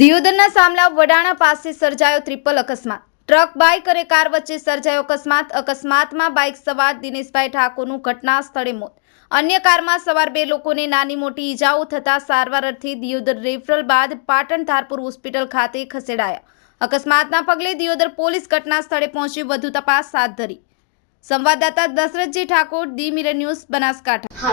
દિયોદરના સામલા વડાણા પાસે સર્જાયો ટ્રિપલ અકસ્માત. ટ્રક, બાઇક અને કાર વચ્ચે સર્જાયો અકસ્માત. અકસ્માતમાં બાઇક સવાર દિનેશભાઈ ઠાકોરનું ઘટના સ્થળે મોત. અન્ય કારમાં સવાર બે લોકોને નાની મોટી ઈજાઓ થતા સારવાર અર્થે દિયોદર રેફરલ બાદ પાટણ ધારપુર હોસ્પિટલ ખાતે ખસેડાયા. અકસ્માતના પગલે દિયોદર પોલીસ ઘટના સ્થળે પહોંચી વધુ તપાસ હાથ ધરી. સંવાદદાતા દશરથજી ઠાકોર દી મિરર ન્યૂઝ બનાસકાંઠા.